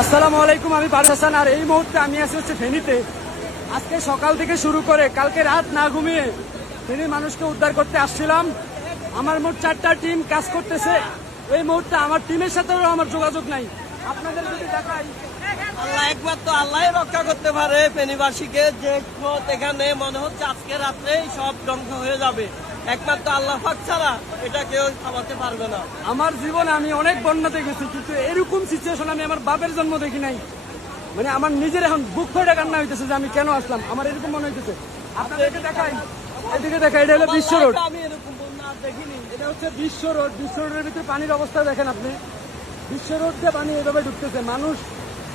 আসসালামু আলাইকুম, আমি পারভেজ হাসান। আর এই মুহূর্তে আমি আছি হচ্ছে ফেনীতে। আজকে সকাল থেকে শুরু করে কালকে রাত না ঘুমিয়ে ফেনীর মানুষকে উদ্ধার করতে আসছিলাম। আমার মোট 4টা টিম কাজ করতেছে। এই মুহূর্তে আমার টিমের সাথেও আমার যোগাযোগ নাই। আপনাদের যদি দেখাই, আল্লাহ একমাত্র আল্লাহ রক্ষা করতে পারে ফেনীবাসীকে। যে স্রোত এখানে মনে হচ্ছে আজকে রাত্রে সব ধ্বংস হয়ে যাবে, একমাত্র আল্লাহ পাক ছাড়া এটা কেউ থামাতে পারবে না। আমার জীবনে আমি অনেক বন্যাতে গেছি, কিন্তু এরকম সিচুয়েশন আমি আমার বাপের জন্ম দেখি নাই। মানে আমার নিজের এখন বুক ফেটে কান্না হইতেছে যে আমি কেন আসলাম, আমার এরকম মনে হইতেছে। আপনাদেরকে দেখাই, এদিকে দেখাই, এটা হলো বিশ্ব রোড। আমি এরকম বন্যা আর দেখিনি। এটা হচ্ছে বিশ্ব রোড। বিশ্ব রোডের ভিতরে পানির অবস্থা দেখেন আপনি। বিশ্ব রোড দিয়ে পানি এভাবে ঢুকতেছে। মানুষ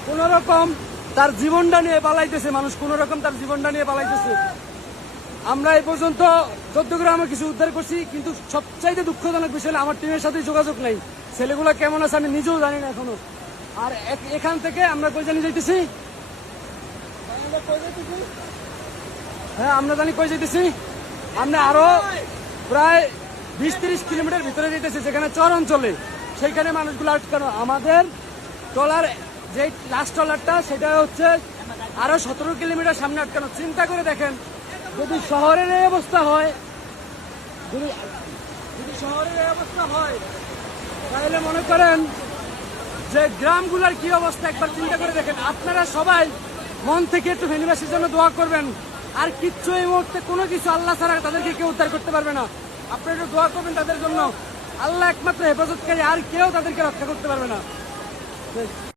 কোন রকম তার জীবনটা নিয়ে পালাইতেছে, মানুষ কোন রকম তার জীবনটা নিয়ে পালাইতেছে। আমরা এই পর্যন্ত 14 গ্রামে কিছু উদ্ধার করছি, কিন্তু সবচাইতে দুঃখজনক বিষয় হলো আমার টিমের সাথে যোগাযোগ নাই। ছেলেগুলো কেমন আছে আমি নিজেও জানি না এখনো। আর এখান থেকে আমরা কই জানি যাইতেছি, হ্যাঁ আমরা জানি কই যাইতেছি। আমরা আরো প্রায় 20-30 কিলোমিটার ভিতরে যেতেছি, যেখানে চর অঞ্চলে, সেইখানে মানুষগুলো আটকানো। আমাদের ট্রলার যে লাস্ট ট্রলারটা, সেটা হচ্ছে আরো 17 কিলোমিটার সামনে আটকানো। চিন্তা করে দেখেন, যদি শহরের এই অবস্থা হয়, যদি শহরের এই অবস্থা হয়, তাহলে মনে করেন যে গ্রামগুলোর কি অবস্থা একবার চিন্তা করে দেখেন। আপনারা সবাই মন থেকে একটু ফেনীবাসীর জন্য দোয়া করবেন। আর কিচ্ছু এই মুহূর্তে কোনো কিছু আল্লাহ ছাড়া তাদেরকে কেউ উদ্ধার করতে পারবে না। আপনারা একটু দোয়া করবেন তাদের জন্য। আল্লাহ একমাত্র হেফাজতকারী, আর কেউ তাদেরকে রক্ষা করতে পারবে না।